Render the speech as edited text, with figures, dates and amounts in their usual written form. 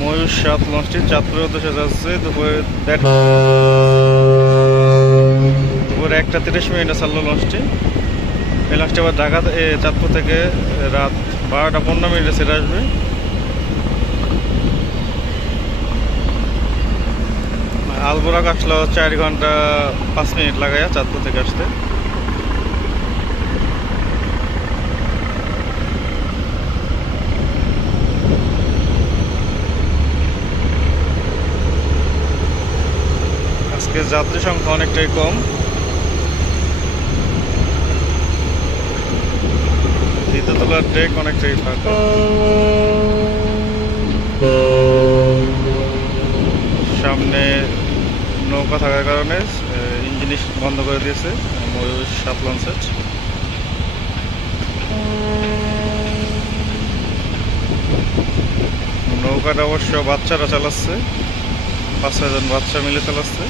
ময়ূর ৭ লঞ্চটি চাঁদপুরের উদ্দেশ্যে যাচ্ছে দুপুরে 1:30 ছাড়লো লঞ্চটি। এই লঞ্চটি আবার ঢাকা চাঁদপুর থেকে রাত 12:15 ছেড়ে আসবে। আলবোরাক আসলো 4 ঘন্টা 5 মিনিট লাগাইয়া চাঁদপুর থেকে আসতে। আজকে যাত্রী সংখ্যা অনেকটাই কম। দ্বিতীয়তলার ডেক অনেকটাই ফাঁকা। সামনে নৌকা থাকার কারণে ইঞ্জিন বন্ধ করে দিয়েছে ময়ূর ৭ লঞ্চের। নৌকাটা অবশ্য বাচ্চারা চালাচ্ছে, ৫-৬ জন বাচ্চা মিলে চালাচ্ছে।